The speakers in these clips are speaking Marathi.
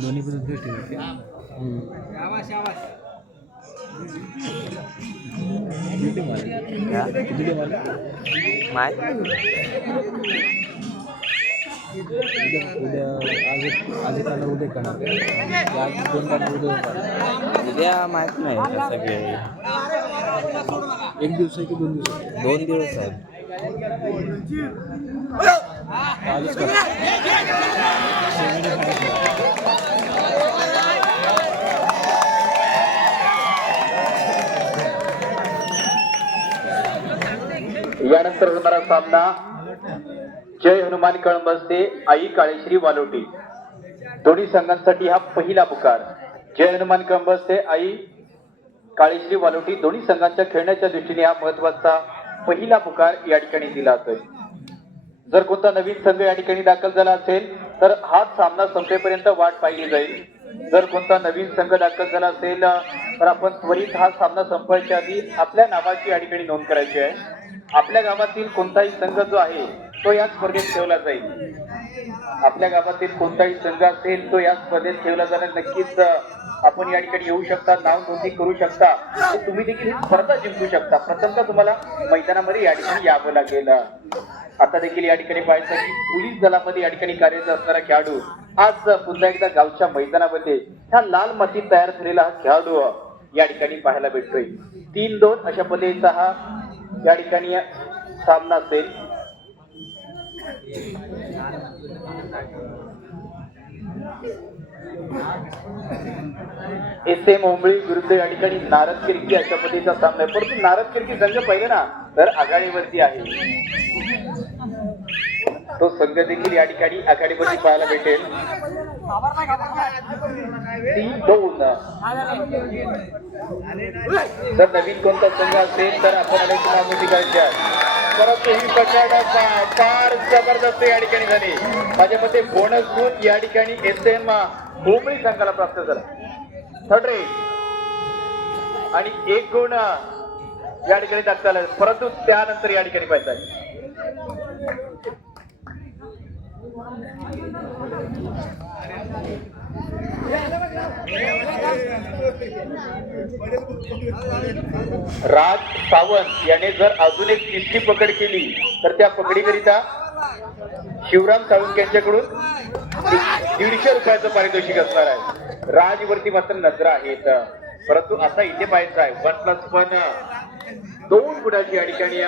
दोन्ही पण दृष्टी उद्या आज काढणार उद्या काढणार आज 2 काढणार उद्या माहीत नाही सगळे एक दिवस आहे की 2 दिवस 2 दिवस आहे यानंतर होणारा सामना जय हनुमान कळंबस्ते आई काळेश्री वालोटी दोन्ही संघांसाठी हा पहिला पुकार. जय हनुमान कळंबस्ते आई काळेश्री वालोटी दोन्ही संघांच्या खेळण्याच्या दृष्टीने हा महत्वाचा पहिला पुकार या ठिकाणी दिला जातोय. जर कोणता नवीन संघ या ठिकाणी दाखल झाला असेल तर हा सामना संपेपर्यंत वाट पाहिली जाईल. जर कोणता नवीन संघ दाखल झाला असेल तर आपण त्वरित हा सामना संपवायच्या आधी आपल्या नावाची या ठिकाणी नोंद करायची आहे. आपल्या गावातील कोणताही संघ जो आहे तो या स्पर्धेत ठेवला जाईल. आपल्या गावातील कोणताही संघ असेल तो या स्पर्धेत ठेवला जाणार. नक्कीच आपण या ठिकाणी येऊ शकता, नाव नोंदणी करू शकता, तुम्ही देखील ही स्पर्धा जिंकू शकता. प्रथमतः तुम्हाला मैदानामध्ये या ठिकाणी यावं लागेल. आता देखील या ठिकाणी पाहायचं की पोलीस दलामध्ये या ठिकाणी कार्यरत असणारा खेळाडू आज पुन्हा एकदा गावच्या मैदानामध्ये ह्या लाल मातीत तयार झालेला हा खेळाडू या ठिकाणी पाहायला भेटतोय. 3-2 अशा पद्धतीचा हा या ठिकाणी सामना असेल. SM ओंबळी विरुद्ध या ठिकाणी नारद किरकी अशा पद्धतीचा सामना आहे. परंतु नारद किरकी संघ पाहिले ना तर आघाडीवरती आहे. तो संघ देखील या ठिकाणी आघाडीवरती पाहायला भेटेल. 3-2 जर नवीन कोणता संघ असेल तर आपण अनेक नाव करायचे आहे. परंतु ही पकड फार जबरदस्त या ठिकाणी झाली. माझ्या मते बोनस गुण या ठिकाणी SM हुंबळी संघाला प्राप्त झाला. थर्ड रेट आणि 1 गुण या ठिकाणी दाखल झाला, परंतु त्यानंतर या ठिकाणी पाहिजे राज सावंत याने जर अजून एक तिसरी पकड केली तर त्या पकडीकरिता शिवराम सावंत यांच्याकडून 150 रुपयाचं पारितोषिक असणार आहे. राजवरती मात्र नजर आहेत, परंतु आता इथे पाहायचं आहे 1+1 2 गुणाची या ठिकाणी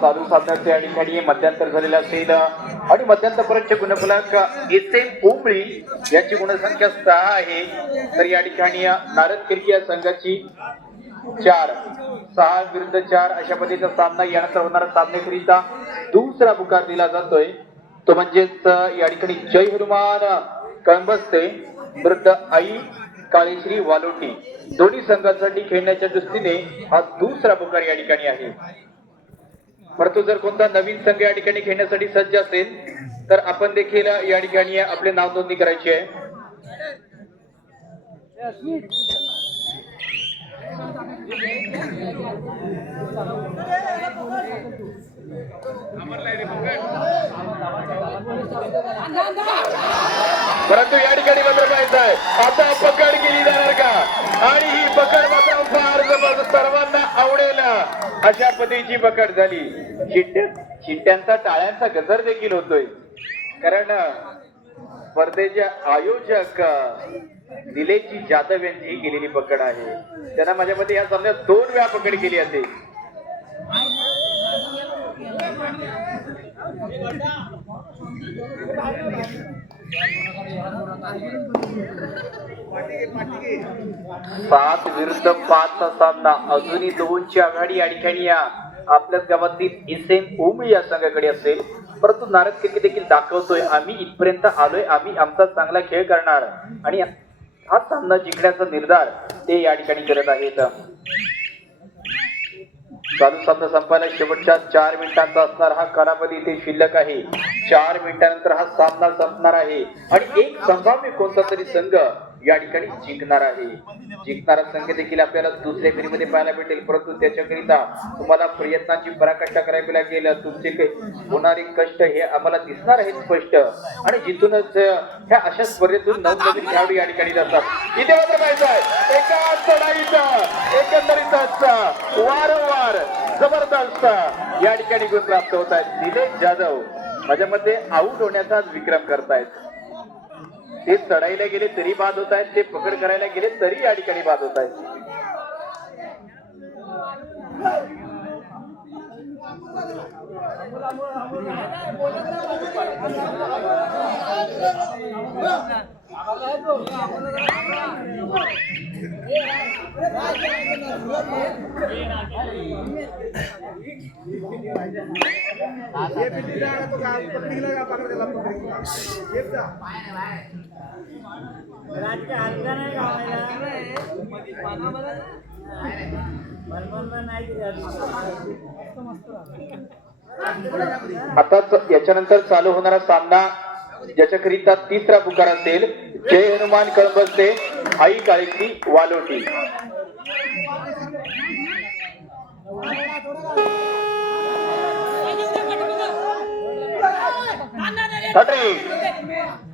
चालू साधण्याचे या ठिकाणी मध्यांतर झालेलं असेल आणि मध्यांतरपर्यंतचे गुणफलक SM हुंबळी यांची गुणसंख्या 6 आहे. तर या ठिकाणी नारद किर्की या संघाची 4 6 विरुद्ध 4 अशा पद्धतीचा सामना यानंतर होणारा सामन्याकरिता दुसरा पुकार दिला जातोय, तो म्हणजेच या ठिकाणी जय हनुमान कळंबस्ते विरुद्ध आई काळेश्री वालोटी. दोन्ही संघांसाठी खेळण्याच्या दृष्टीने हा दुसरा पुकार या ठिकाणी आहे. परंतु जर कोणता नवीन संघ या ठिकाणी खेळण्यासाठी सज्ज असेल तर आपण देखील या ठिकाणी आपले नाव नोंदणी करायची आहे. परंतु या ठिकाणी मात्र पाहायचं आहे आता पकड केली जाणार का, आणि ही पकड मात्र फार जबरदस्त सर्वांना आवडेल अशा पद्धतीची पकड झाली. चिट्ट्यांचा टाळ्यांचा गजर देखील होतोय, कारण स्पर्धेचे आयोजक निलेशजी जाधव यांची केलेली पकड आहे. त्यांना माझ्या मते या सामन्यात 2 वेळा पकड केली असेल. सात विरुद्ध 5 चा सामना, अजूनही 2ची आघाडी या ठिकाणी आपल्याच गावातील SM हुंबळी या संघाकडे असेल. परंतु नारद किर्की देखील दाखवतोय आम्ही इथपर्यंत आलोय, आम्ही आमचा चांगला खेळ करणार, आणि हा सामना जिंकण्याचा निर्धार ते या ठिकाणी करत आहेत. चालू सामना संपायला शेवटच्या 4 मिनिटांचा असणार हा कालावधी इथे शिल्लक आहे. 4 मिनिटांनंतर हा सामना संपणार आहे आणि एक संभाव्य कोणता तरी संघ या ठिकाणी जिंकणार आहे. जिंकणारा संघ देखील आपल्याला दुसऱ्या फेरीमध्ये पाहायला भेटेल, परंतु त्याच्याकरिता तुम्हाला प्रयत्नांची पराकाष्ठा करावी लागेल. तुमचे होणारे कष्ट हे आम्हाला दिसणार आहेत स्पष्ट, आणि जिथूनच ह्या अशा स्पर्धेतून नवनवीन खेळाडू या ठिकाणी जातात. इथे मात्र पाहायचं आहे एका चढाईचा एकंदरीतच वारंवार जबरदस्त या ठिकाणी गुण प्राप्त होत आहेत. निलेश जाधव माझ्या मते आऊट होण्याचा विक्रम करतायत. ते चढायला गेले तरी बाद होत आहेत, ते पकड करायला गेले तरी या ठिकाणी बाद होत आहेत. आताच याच्यानंतर चालू होणारा सामना ज्याच्याकरिता तिसरा पुकार असेल जय हनुमान कळंबस्ते आई काळेश्री वालोटी.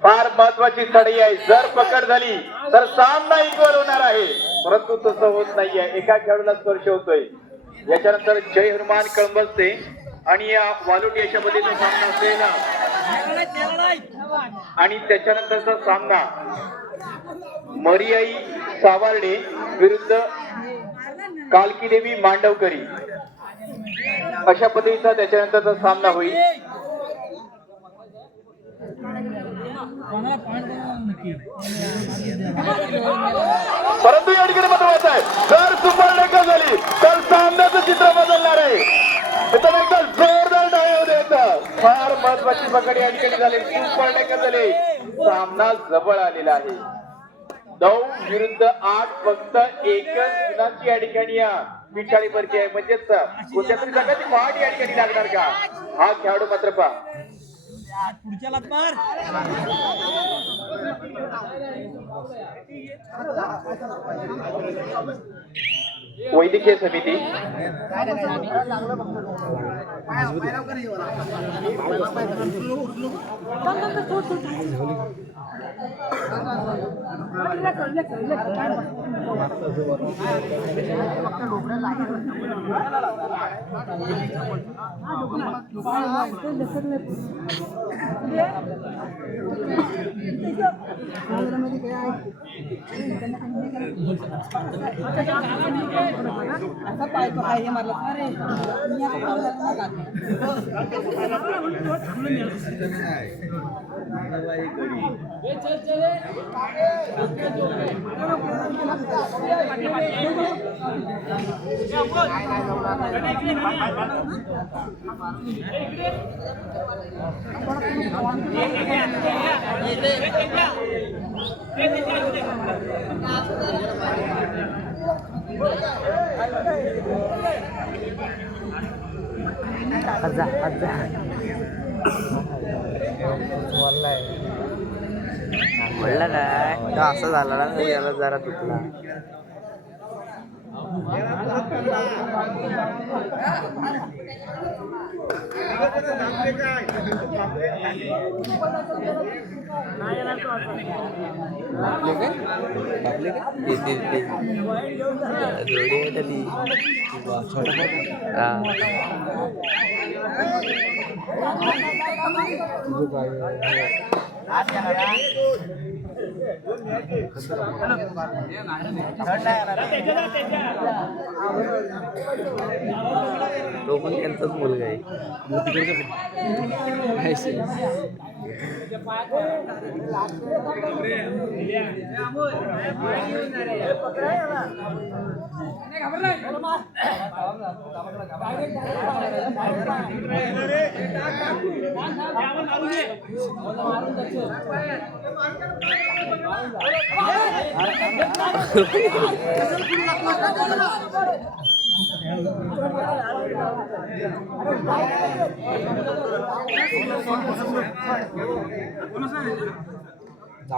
फार महत्वाची चढाई आहे, जर पकड झाली तर सामना इक्वल होणार आहे, परंतु तसं होत नाहीये. एका खेळाडूला स्पर्श होतोय. याच्यानंतर जय हनुमान कळंबस्ते आणि या वालोटी अशा पद्धतीचा सामना असेल, आणि त्याच्यानंतरचा सामना मरियाई सावर्डे विरुद्ध कालकी देवी मांडवकरी अशा पद्धतीचा त्याच्यानंतरचा सामना होईल. परंतु या ठिकाणी महत्वाचं आहे, जर सुपर डेकर झाली तर सामन्याचं चित्र बदलणार आहे. जोरदार डाव देत फार महत्वाची टोकाची पकड या ठिकाणी झाले, सुपर टॅकल झाले, सामना जवळ आलेला आहे. 9 विरुद्ध 8 फक्त एकच गुणाची या ठिकाणी पिछाडीवरती आहे. म्हणजेच कोणत्या तरी संघाची वाट या ठिकाणी लागणार का? हा खेळाडू मात्र पहा वैद्यकीय समिती आता पाहतो काय हे मारलं ना रे मी आता पावला म्हणलं काय तो असं झाला ना याला जरा तुटला. जोडी आहे ती तो पण त्यांचाच मुलगा आहे.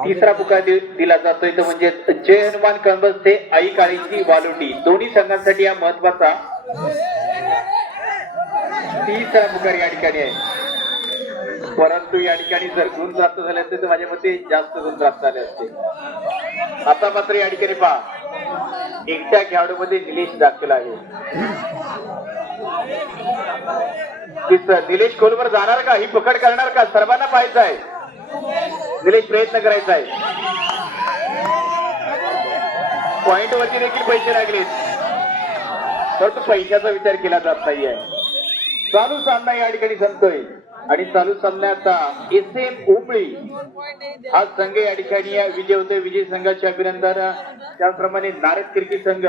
तिसरा पुकार दिला जातोय तो म्हणजे जय हनुमान कळंबस्ते आई काळीची वालोटी. दोन्ही संघांसाठी हा महत्वाचा तिसरा पुकार या ठिकाणी आहे. परंतु या ठिकाणी जर गुण प्राप्त झाले असते तर माझ्या मते जास्त गुण प्राप्त झाले असते. आता मात्र या ठिकाणी पहा एकट्या खेळाडूमध्ये निलेश दाखल आहे. निलेश खोलवर जाणार का? ही पकड करणार का? सर्वांना पाहायचं आहे. निलेश प्रयत्न करायचा आहे. पॉइंट वरती देखील पैसे लागलेत परंतु पैशाचा विचार केला जात नाहीये. चालू सामना या ठिकाणी संपतोय आणि चालू सामन्यात SM उमळी हा संघ या ठिकाणी विजय होतोय. विजय संघाचे अभिनंदन. त्याचप्रमाणे नारद किर्की संघ